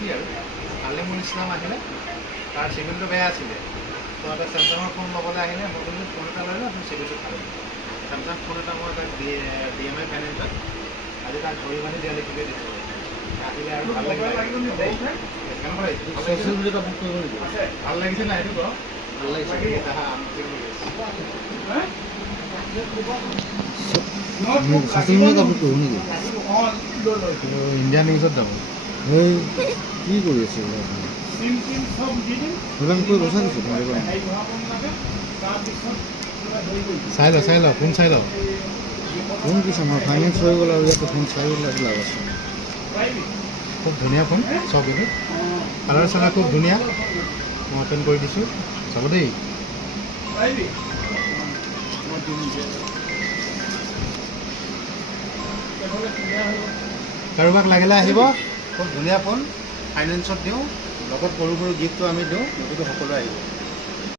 কি আৰু আলিমুল ইছলাম আহিলে তাৰ চিভিলটো বেয়া আছিলে তো এটা চেমচাঙৰ ফোন ল'বলৈ আহিলে মই কৈছোঁ ফোন এটা লৈ লওঁ তোৰ চিভিলটো ভাল চেমচাং ফোন এটা মই তাক DMI ফাইনেন্সত আজি তাক ধৰি মানি দিয়া লিখিকে দিছোঁ আহিলে আৰু ভাল লাগিলে ভাল লাগিছে নাই সেইটো কওঁ ভাল লাগিছে ইণ্ডিয়া নিউজত যাব কি কৰি আছে চাই ল ফোন চাই ল ফোন কিছু আমাৰ ফাইনেন্স হৈ গ'ল আৰু ইয়াতে ফোন চাই লাভ আছে খুব ধুনীয়া ফোন চব এইটো কালাৰ চালাৰ খুব ধুনীয়া মই অপেন কৰি দিছোঁ চাব দেই কাৰোবাক লাগিলে আহিব খুব ধুনীয়া ফোন ফাইনেন্সত দিওঁ লগত সৰু সৰু গিফ্টটো আমি দিওঁ গতিকে সকলোৱে আহিব